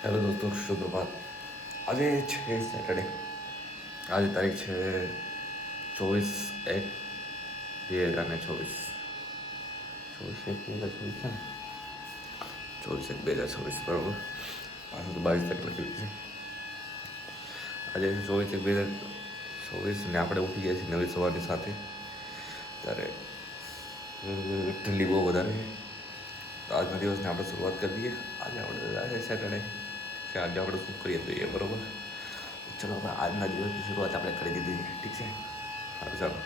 Hello દોસ્તો, સુપ્રભાત. આજે છે સેટરડે. આજે તારીખ છે 24/1/2024. 24/1/2024 છે ને? 24/1/2024 બરાબર. પાછું તો 22 તારીખ લખેલી છે. આજે 24/1/2024 ને આપણે ઉઠી ગયા છીએ નવી સવારની સાથે. ત્યારે ઠંડી બહુ વધારે છે. તો આજના દિવસને આપણે શરૂઆત કરી દઈએ. આજે સેટરડે કે આજે આપણે શું કરીએ જોઈએ, બરાબર. ચલો હવે આજના દિવસની શરૂઆત આપણે કરી દીધી, ઠીક છે. સારું, ચાલો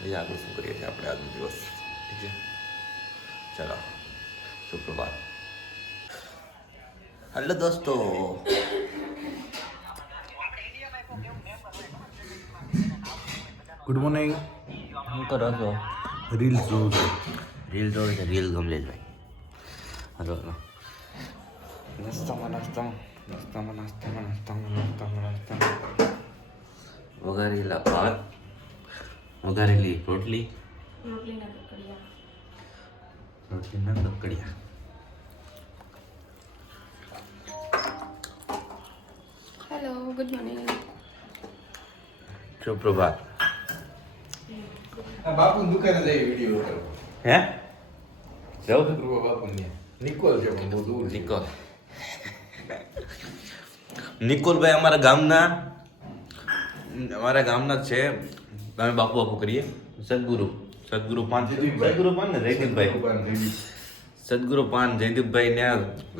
જોઈએ આગળ શું કરીએ છીએ આપણે આજનો દિવસ, ઠીક છે. ચાલો, સુપ્રભાત. હેલો દોસ્તો, ગુડ મોર્નિંગ. શું કરો છો? રીલ્સ જોઉં છું. રીલ જોડે છે, રીલ કમલેશભાઈ. Hello hello. નાસ્તામાં વઘારેલા ભાત, વઘારેલી રોટલી, રોટલીના કકડિયા. Hello, good morning. સુપ્રભાત. બાપુ દુકાને જઈ વિડીયો ઉતારો. હે જાઉં બાપુ નિકોલ છે પણ બહુ દૂર છે. નિકોલ. નિકોલભાઈ અમારા ગામના જ છે. અમે બાપુ કરીએ. સદગુરુ પાન ને જયદીપભાઈ. સદગુરુ પાન જયદીપભાઈ ને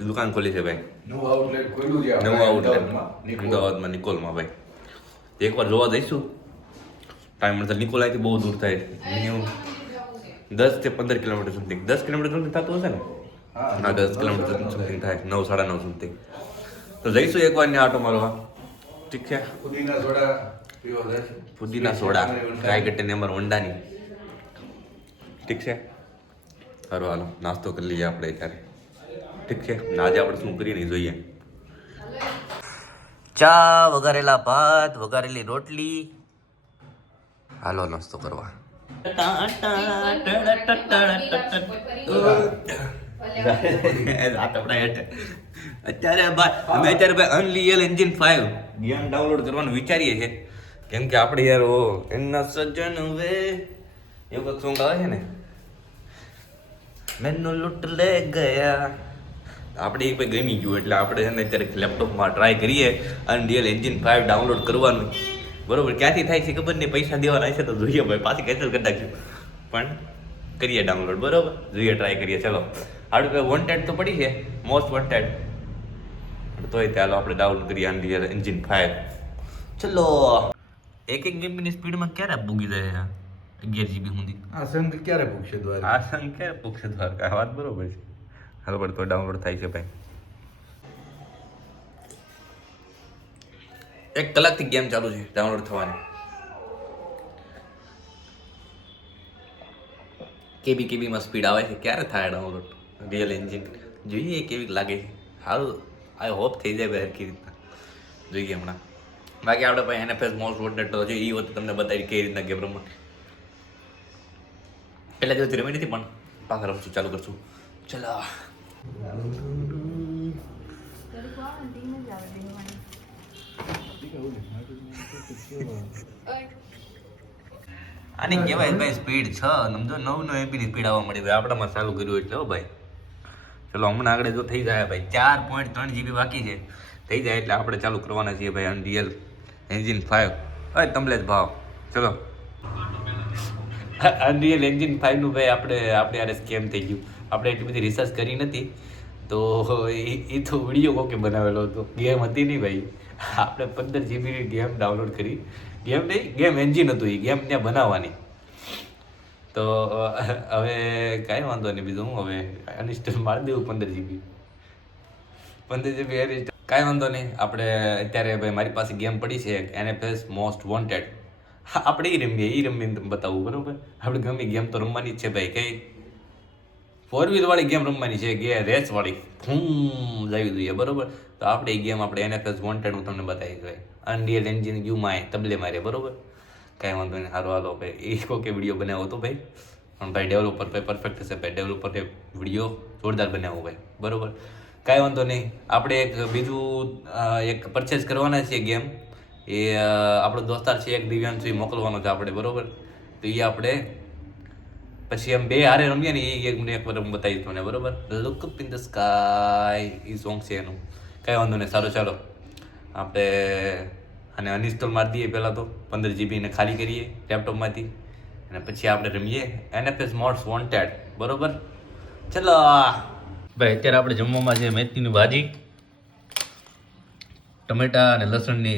દુકાન ખોલી છે ભાઈ. નવું આઉટલેટ ખોલ્યું છે નવું આઉટલેટ નિકોલ. અમદાવાદમાં નિકોલમાં ભાઈ. એકવાર જોવા જઈશું. ટાઈમ મળતા. નિકોલ અહીંથી બહુ દૂર થાય, મિનિમમ 10 થી 15 કિલોમીટર સમથિંગ. 10 કિલોમીટર સમથિંગ થતું હશે ને? હા, 10 કિલોમીટર સમથિંગ થાય, 9 સાડા 9 સમથિંગ. તો જઈશું એકવાર ને આટો મારવા, ઠીક છે. પુદીના સોડા પીવો છે. પુદીના સોડા ટ્રાય કરતે ને અમારા વંડાની, ઠીક છે. સારું, હાલો નાસ્તો કરી લઈએ આપણે ત્યારે, ઠીક છે. ને આજે આપણે શું કરીએ નહીં જોઈએ. ચા, વઘારેલા ભાત, વઘારેલી રોટલી. હાલો નાસ્તો કરવા. અત્યારે ભાઈ અનરિયલ એન્જિન 5 ગેમ ડાઉનલોડ કરવાનું વિચારીએ છીએ. કેમ કે આપણે યાર એના સજ્જન વે એવું કંઈક સોંગ આવે છે ને, મેનુ લૂંટ લે ગયા. આપણે એક ભાઈ ગમી ગયું એટલે આપણે છે ને અત્યારે લેપટોપમાં ટ્રાય કરીએ અનરિયલ એન્જિન 5 ડાઉનલોડ કરવાનું. બરોબર, ક્યાંથી થાય છે ખબર નહીં, પૈસા દેવાના છે તો જોઈએ ભાઈ, પાછી કેન્સલ કરી નાખ્યું. પણ કરીએ ડાઉનલોડ, બરોબર, જોઈએ, ટ્રાય કરીએ. ચલો, આપણે ભાઈ વોન્ટેડ તો પડી છે, મોસ્ટ વોન્ટેડ. તોય ચાલો આપણે ડાઉનલોડ કરીએ અનરિયલ એન્જિન 5. ચલો. એક ગેમની સ્પીડમાં ક્યારે પૂગી જાય? 11 GB સુધી. આ સંઘ ક્યારે પૂછશે દ્વારા? આ સંખ્યા પૂછે દ્વારકા, વાત બરોબર છે. હાલો પણ તો ડાઉનલોડ થાય છે ભાઈ. 1 કલાકથી ગેમ ચાલુ છે ડાઉનલોડ થવાની. કેબીમાં સ્પીડ આવે છે, ક્યારે થાય ડાઉનલોડ રિયલ એન્જિન? જોઈએ કેવી લાગે છે. સારું, આઈ હોપ થઈ જાય ભાઈ હરખી રીતના. જોઈએ હમણાં. બાકી આપણે ભાઈ NFS મોસ્ટ વોન્ટેડ તો છે, એ વખતે તમને બતાવી કઈ રીતના ગેમ રમવા. પહેલા દિવસથી રમી નથી પણ પાછા રમશું, ચાલુ કરશું. ચલો. આની કહેવાય ભાઈ સ્પીડ 6, સમજો 9 MB ની સ્પીડ આવવા મળી ભાઈ. આપણામાં ચાલુ કર્યું એટલે હો ભાઈ. ચલો હમણાં આગળ જો થઈ જાય ભાઈ, 4.3 GB બાકી છે. થઈ જાય એટલે આપણે ચાલુ કરવાના છીએ ભાઈ અનરિયલ એન્જિન 5. અરે તમલેજ ભાવ. ચલો, અનરિયલ એન્જિન 5 નું ભાઈ આપણે યાર સ્કેમ થઈ ગયું. આપણે એટલી બધી રિસર્ચ કરી નથી તો એ તો વિડીયો કોકે બનાવેલો હતો, ગેમ હતી નહીં ભાઈ. આપણે 15 GB ની ગેમ ડાઉનલોડ કરી. ગેમ નહીં, ગેમ એન્જિન હતું, એ ગેમ ત્યાં બનાવવાની. તો હવે કાંઈ વાંધો નહીં, બીજું હું હવે અનઇન્સ્ટોલ મારી દેવું 15 GB અનઇન્સ્ટોલ. કાંઈ વાંધો નહીં. આપણે અત્યારે ભાઈ મારી પાસે ગેમ પડી છે NFS મોસ્ટ વોન્ટેડ. આપણે એ રમીને તમને બતાવવું, બરાબર. આપણે ગમે ગેમ તો રમવાની જ છે ભાઈ. કઈ 4 વ્હીલ વાળી ગેમ રમવાની છે, રેસ વાળી જવી જોઈએ, બરોબર. તો આપણે એ ગેમ આપણે NFS વોન્ટેડ હું તમને બતાવી ભાઈ. અનરિયલ એન્જિન યુમાં તબલે મારે, બરોબર. કાંઈ વાંધો નહીં. સારું, હાલો ભાઈ. એ કોકે વિડીયો બનાવ્યો હતો ભાઈ, પણ ભાઈ ડેવલપર ભાઈ પરફેક્ટ હશે ભાઈ. ડેવલપરે વિડીયો જોરદાર બનાવ્યો ભાઈ, બરોબર. કાંઈ વાંધો નહીં. આપણે એક બીજું એક પરચેસ કરવાના છીએ ગેમ. એ આપણો દોસ્તાર છે એક દિવ્યાંશ એ મોકલવાનો છે આપણે, બરોબર? તો એ આપણે પછી એમ બે હારે રમીએ ને એ મને એક વાર હું બતાવીશ મને, બરોબર? Look up in the sky A song છે એનું. કાંઈ વાંધો નહીં, સારું ચાલો આપણે અને અનઇન્સ્ટોલ મારી દઈએ પહેલાં તો 15 GB ને ખાલી કરીએ લેપટોપમાંથી અને પછી આપણે રમીએ NFS મોડ્સ વોન્ટેડ, બરોબર? ચલો ભાઈ, અત્યારે આપણે જમવામાં છે મેથીની ભાજી, ટમેટા અને લસણની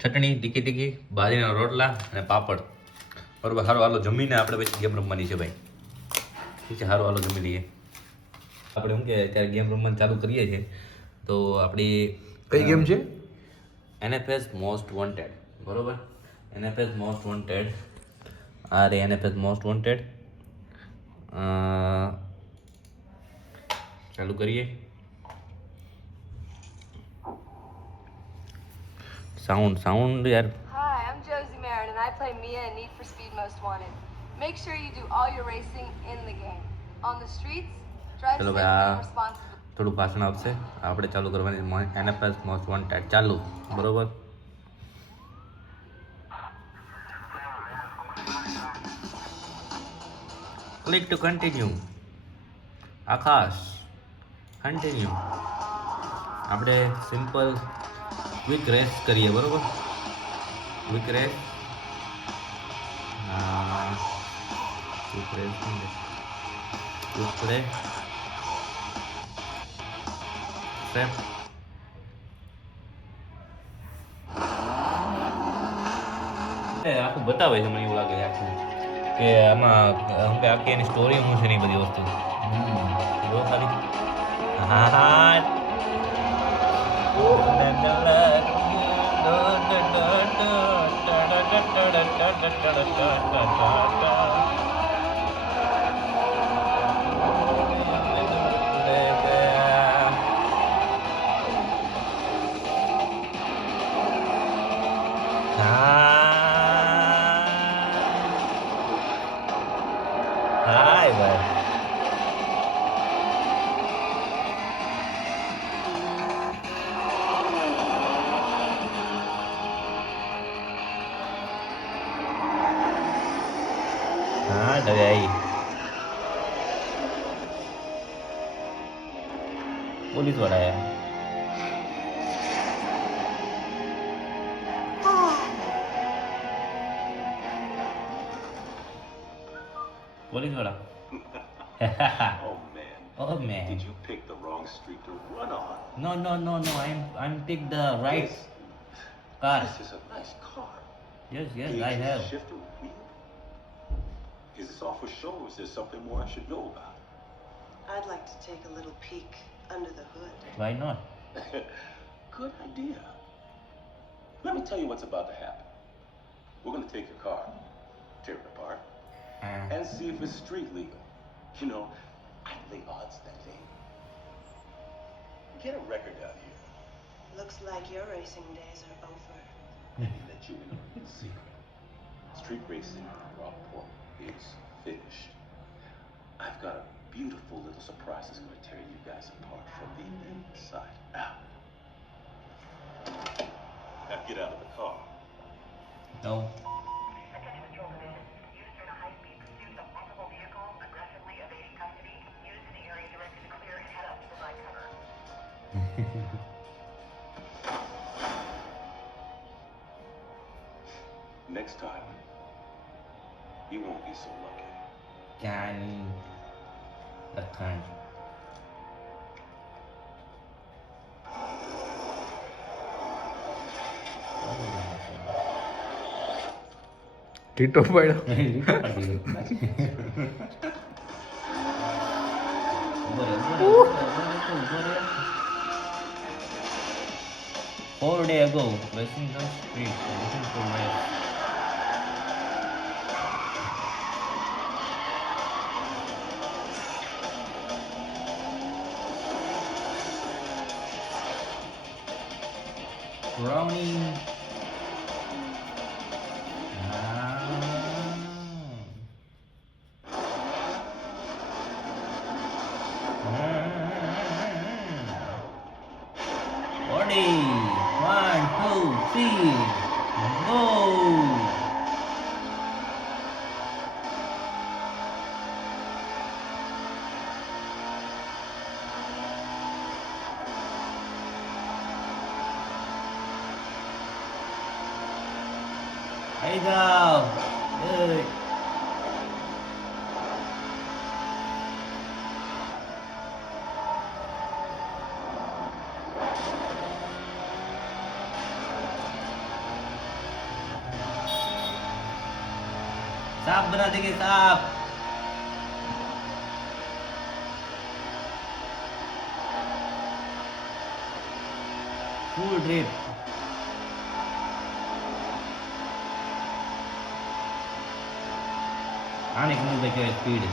ચટણી, તીખી તીખી, બાજરીના રોટલા અને પાપડ, બરોબર? સારું, હાલો જમીને આપણે પછી ગેમ રમવાની છે ભાઈ. ઠીક છે, સારું, હાલો જમી લઈએ. આપણે શું કે અત્યારે ગેમ રમવાનું ચાલુ કરીએ છીએ. તો આપણી કઈ ગેમ છે? NFS મોસ્ટ વોન્ટેડ, બરોબર? NFS મોસ્ટ વોન્ટેડ, આ રે NFS મોસ્ટ વોન્ટેડ. ચાલુ કરીએ. સાઉન્ડ યાર. Hi, I'm Josie Marin, and I play Mia in Need for Speed Most Wanted. Make sure you do all your racing in the game. On the streets, drive ચલો safely ભાઈ, and responsibly. થોડું ભાષણ આપશે. આપણે ચાલુ કરવાની NFS most wanted ચાલુ, બરોબર? Click to continue. Aakash continue. આપણે સિમ્પલ ક્વિક રેસ કરીએ, બરોબર? Quick race. Quick race quick race step. આખું બતાવે છે, મને એવું લાગે છે આખું કે આમાં શું કે આખી એની સ્ટોરી શું છે ને એ બધી વસ્તુ. જો ખાલી હા હા હાય ભાઈ. હા ડરાઈ. પોલીસ વાળા આયા. પોલીસ વાળા. Oh man. Oh man. Did you pick the wrong street to run on? No. I'm pick the right car. This is a nice car. Yes, Can I you have. shift a wheel? Is this all for show or is there something more I should know about? I'd like to take a little peek under the hood. Why not? Good idea. Let me tell you what's about to happen. We're gonna take your car, tear it apart, and see if it's street legal. You know, I'd lay odds that thing. Get a record out here. Looks like your racing days are over. Let me let you in on a little secret. Street racing in Rockport is finished. I've got a beautiful little surprise that's going to tear you guys apart from the inside out. Now get out of the car. No. Attention Patrol Division. Units are in a high-speed pursuit of multiple vehicles, aggressively evading custody. Units in the area directed to clear and head up to provide cover. Next time, you won't be so lucky. Can લખાણ. ટીટો પાડ્યો. Four day ago, Washington Street, looking for race. Browning. ready. 1, 2, 3, go. Aí go. Good. साफ बना देंगे साफ full drip आने के मुंह पे स्पीड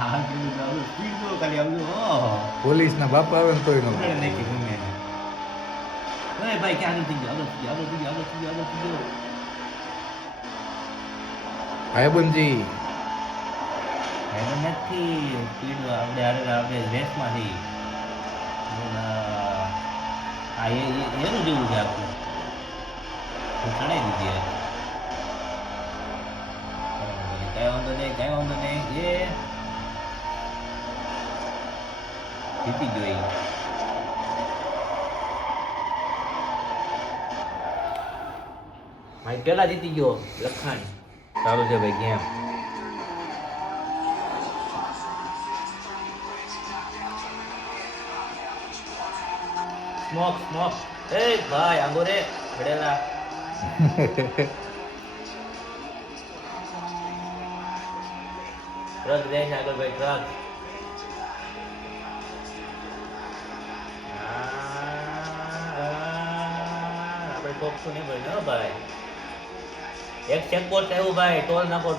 हाँ स्पीड तो खाली આવજો પોલીસના બાપા આવે ને તોય ન ઉડાડે નાખી ગમે એને એ ભાઈ ક્યાં આગળ થઈ ગયો આગળ થઈ ગયો ભાઈબંધજી એને નથી સ્પીડ આપણે રેસમાં થઈ આ એનું જેવું છે આખું હું ચડાવી દીધી કાંઈ વાંધો નહીં એ જીતી ગયો એ ભાઈ પેલા જીતી ગયો લખાણ સારું છે ભાઈ ગેમ સ્મોક એ ભાઈ આગો રે ભડેલા ટ્રક જાય છે આગળ ભાઈ ટ્રક આપણે ટોપશું નહીં ભાઈ ને ભાઈ એક ચેકપોસ્ટ આવ્યું ભાઈ ટોલ નાખો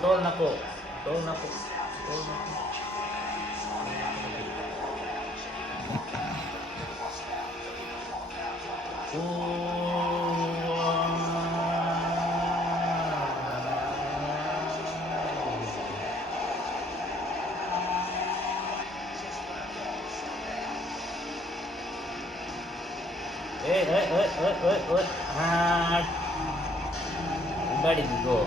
હા ઉડાડી દીધો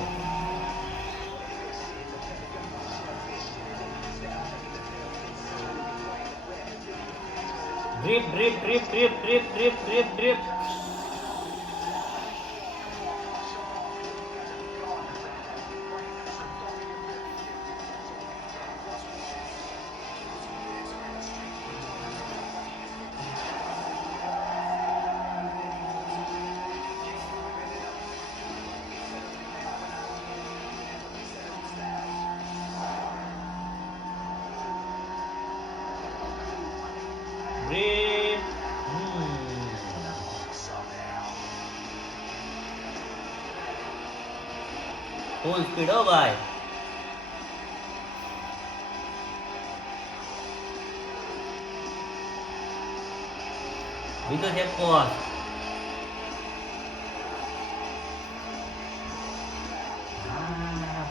ડ્રીપ ફૂલ સ્પીડ હો ભાઈ બીજો ચેક પોસ્ટ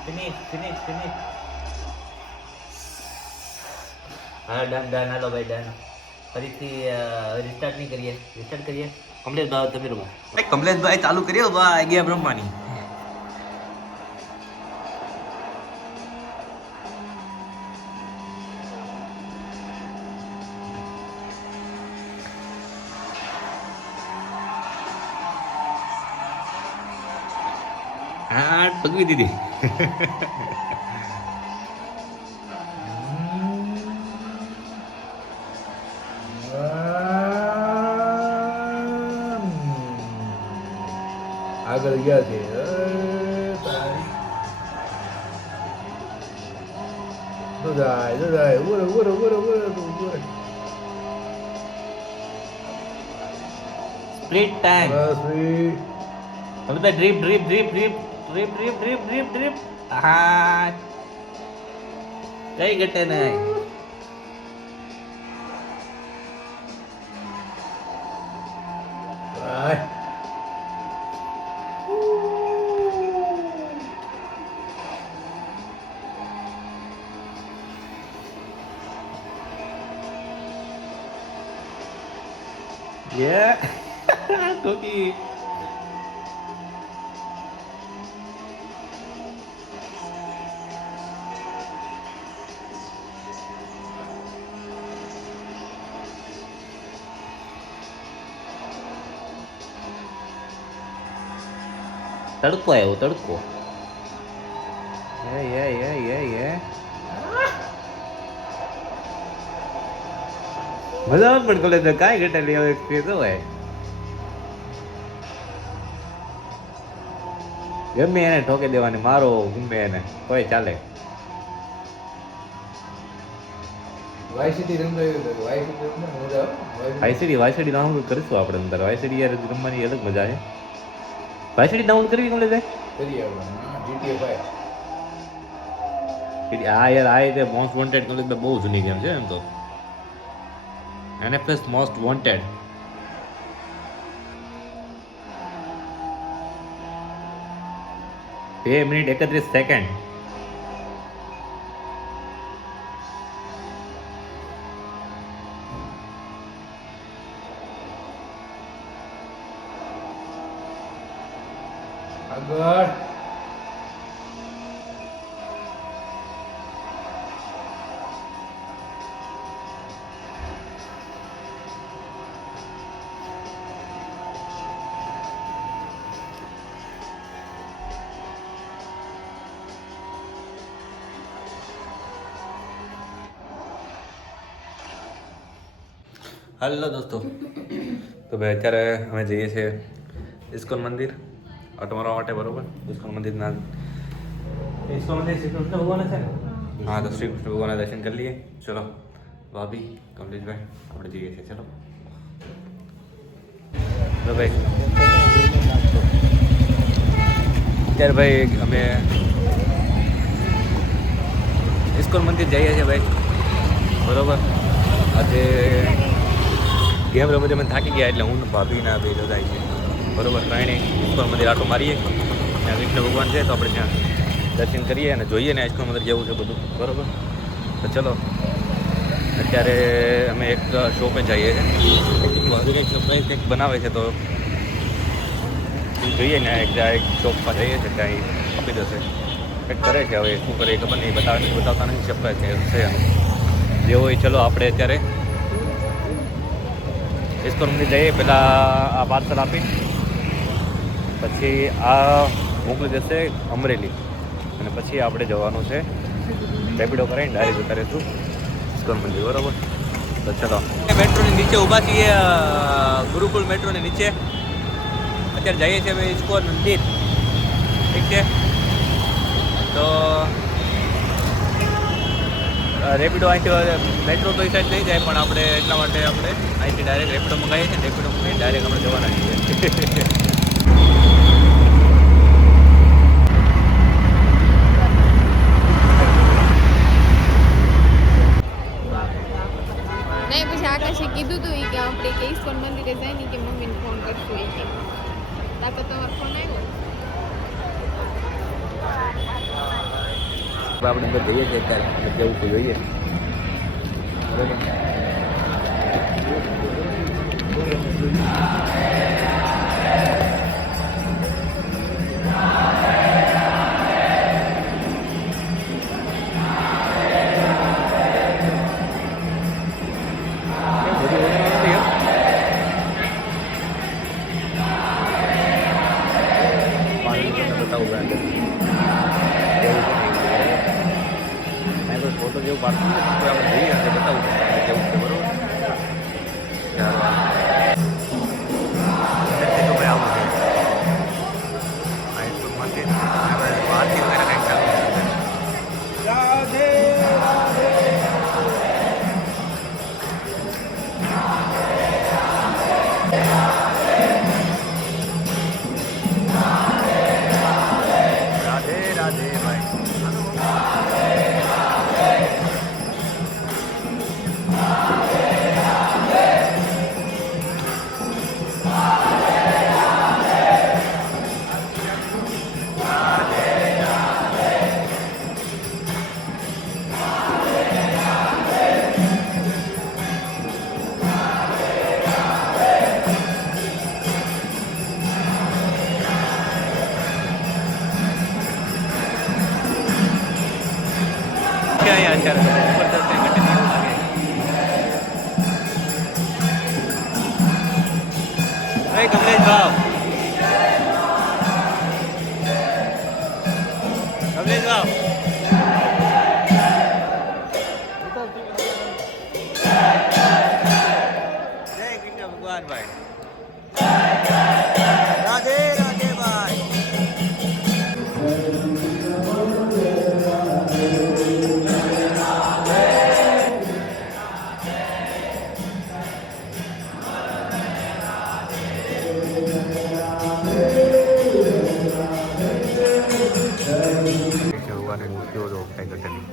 ફિનિશ હા ડન હાલો ભાઈ ડન ફરીથી રિસ્ટાર્ટ નહીં કરીએ રિસ્ટાર્ટ કરીએ કમલેશભાઈ તમે રમો કમલેશભાઈ ચાલુ કર્યો ભાઈ ગેમ રમવાની હા પગવી દીધી આગળ ગયા છે સ્પ્લિટ ટાઈમ હવે તો ડ્રીપ હા કઈ ઘટે નહીં ટોકી તડકો આવ્યો તડકો મજા પણ કોલેજ કાંઈ ઘટેલી હવે એક્સપિરિયન્સ હોય ગમે એને ઠોકી દેવાની મારો ગમે એને કોઈ ચાલે વાયસીટી રમવા આવ્યું હતું. વાયસીટી રમવા મજા આવે. વાયસીડી ડાઉનલોડ કરીશું આપણે અંદર વાયસીડી યાર રમવાની અલગ મજા છે વાયસીડી ડાઉનલોડ કરવી કોલેજ કરી આવવાનું. GTA 5. આ યાર આ રીતે મોસ્ટ વોન્ટેડ કોલેજ બહુ જૂની ગેમ છે એમ તો NFS મોસ્ટ વોન્ટેડ બે મિનિટ 31 સેકન્ડ આગળ. હેલો દોસ્તો, તો ભાઈ અત્યારે અમે જઈએ છીએ ઇસ્કોન મંદિર આટો મારવા માટે, બરોબર. ઇસ્કોન મંદિરના ઇસ્કોન મંદિર શ્રી કૃષ્ણ ભગવાન છે ને? હા, તો શ્રી કૃષ્ણ ભગવાનના દર્શન કરી લઈએ. ચલો ભાભી, કમલેશભાઈ, આપણે જઈએ છીએ. ચલો તો ભાઈ અત્યારે ભાઈ અમે ઇસ્કોન મંદિર જઈએ છીએ ભાઈ, બરોબર. આજે ગેમ રમત અમે થાકી ગયા એટલે હું ભાભીના બે જાય છે, બરોબર. કાંઈ નહીં, ઇસ્કોન મંદિર આટો મારીએ, ત્યાં કૃષ્ણ ભગવાન છે તો આપણે ત્યાં દર્શન કરીએ અને જોઈએ ને ઇસ્કોન મંદિર જેવું છે બધું, બરોબર. તો ચલો અત્યારે અમે એક શોપે જઈએ છીએ, ભાભી કંઈક સરપ્રાઈઝ કંઈક બનાવે છે તો જોઈએ ને એક શોપમાં જઈએ છીએ, ત્યાં આપી દેશે, કંઈક કરે છે. હવે શું કરે ખબર નહીં, બતાવતા નથી, સરપ્રાઈઝ છે એનું જે હોય. ચલો આપણે અત્યારે ઇસ્કોન મંદિર જઈએ, પહેલાં આ પાર્સલ આપી પછી આ મોકલી દેશે અમરેલી અને પછી આપણે જવાનું છે રેપિડો કરીને ડાયરેક્ટ જતા રહીશું ઇસ્કોન મંદિર, બરાબર. તો ચલો મેટ્રોની નીચે ઊભા છીએ, ગુરુકુલ મેટ્રોની નીચે અત્યારે જઈએ છીએ હવે ઇસ્કોન મંદિર, ઠીક છે. તો રેપિડો અહીંથી મેટ્રો તો એ સાઈડ થઈ જાય પણ આપણે એટલા માટે આપણે અહીંથી ડાયરેક્ટ રેપિડો મંગાવીએ છીએ, રેપિડો મંગાવી ડાયરેક્ટ આપણે જવાના છીએ. નહીં, પછી આકાશે કીધું હતું ઈ કે આપણે કે ઇસ્કોન મંદિરે જાય ને કે મમ્મીને ફોન કરશું ઈ કે તાતો તમારો ફોન આવ્યો. આપણે અંદર જઈએ છીએ અત્યારે કેવું છે જોઈએ, બરાબર. ફોટો જેવું પાડતું નથી, આપણે જોઈએ આપણે બતાવું કેવું છે, બરોબર. ભાઈ આવું છે મંદિર બહારથી વગેરે કંઈક ચાલુ રાધે રાધે ભાઈ. અહીંયા અત્યારે જબરદસ્ત કંઈ ઘટે નહીં એવું લાગે. ભાઈ કમલેશ ભાવ, કમલેશ ભાવ, જય કૃષ્ણ ભગવાન ભાઈ. રાધે રાધે ભાઈ. ભગવાને મૂક્યો હતો કઈ ઘટે નહીં.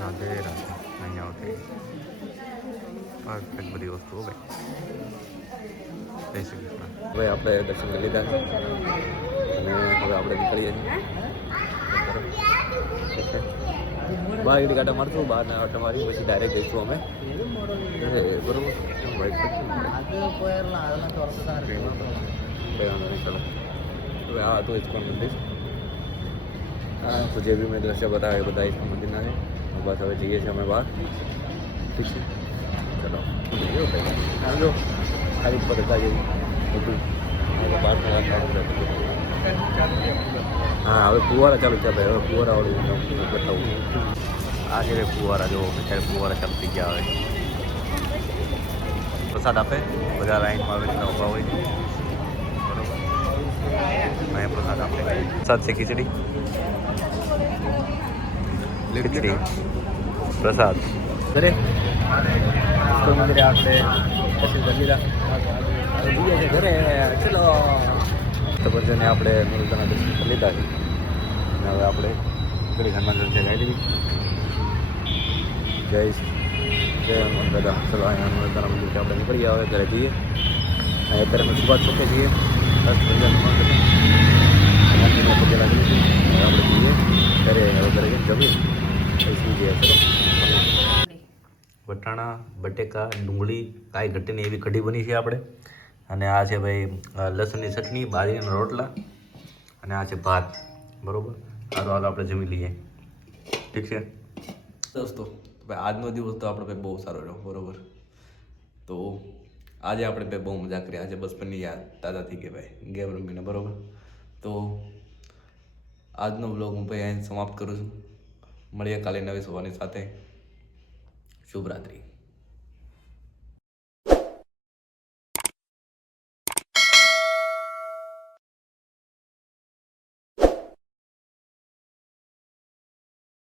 રાધે રાધે. અહીંયા આવતી પરફેક્ટ બધી વસ્તુઓ ભાઈ. જય શ્રી કૃષ્ણ. હવે આપણે દર્શન કરી લીધા છે અને હવે આપણે નીકળીએ છીએ. બહાર એડી કાંટા મારશું, બહારના આટા મારી પછી ડાયરેક્ટ જઈશું અમે બરોબર. ચલો હવે આ હતું ઇસ્કોન મંદિર. હા તો જે બી મેં દ્રશ્ય બતાવ્યા એ બધા ઇસ્કોન મંદિરના છે. બસ હવે જઈએ છીએ અમે બહાર. ઠીક છે ચલો આવજો. ખાલી ઉપર હતા જેવું બધું હા હવે ફુવારા ચાલુ છે ભાઈ. હવે ફુવારા વાળું બતાવું. આ છે ફુવારા, જો અત્યારે ફુવારા ચાલુ થઈ ગયા હવે. પ્રસાદ આપે, બધા લાઈનમાં આવે રીતના ઊભા હોય છે બરોબર. અહીંયા પ્રસાદ આપે. પ્રસાદ છે ખીચડી, ખીચડી પ્રસાદ. ઘરે ઇસ્કોન મંદિરે આપણે દર્શન કરી લીધા. ઘરે ચલો તો પછી આપણે મુરુદાના દર્શન કરી લીધા છે અને હવે આપણે ઘડી હનુમાન ચાલીસા ગાઈ દીધી. જય હનુમાન દાદા. ચલો અહીંયા હનુમાન દાદાના મંદિરથી આપણે નીકળી ગયા. હવે ઘરે જઈએ. અને અત્યારે અમે સુભાષ ચોકે છીએ. બસ બધા હનુમાન મંદિરના પગે લાગેલી છે. હવે આપણે જઈએ ઘરે. હવે ઘરે જમીએ પછી સુઈ જઈએ. ચલો વટાણા, બટેકા, ડુંગળી કાંઈ ઘટે નહીં એવી કઢી બની છે આપણે. અને આ છે ભાઈ લસણની ચટણી, બાજરીના રોટલા અને આ છે ભાત બરોબર. હાલો હાલો આપણે જમી લઈએ. ઠીક છે દોસ્તો ભાઈ આજનો દિવસ તો આપણો ભાઈ બહુ સારો રહ્યો બરોબર. તો આજે આપણે ભાઈ બહુ મજા કરી. આજે બચપનની યાદ તાજા થઈ ગઈ ભાઈ ગેમ રમીને બરોબર. તો આજનો બ્લોગ હું ભાઈ અહીં સમાપ્ત કરું છું. મળીએ કાલે નવી સવારની સાથે. શુભ રાત્રિ.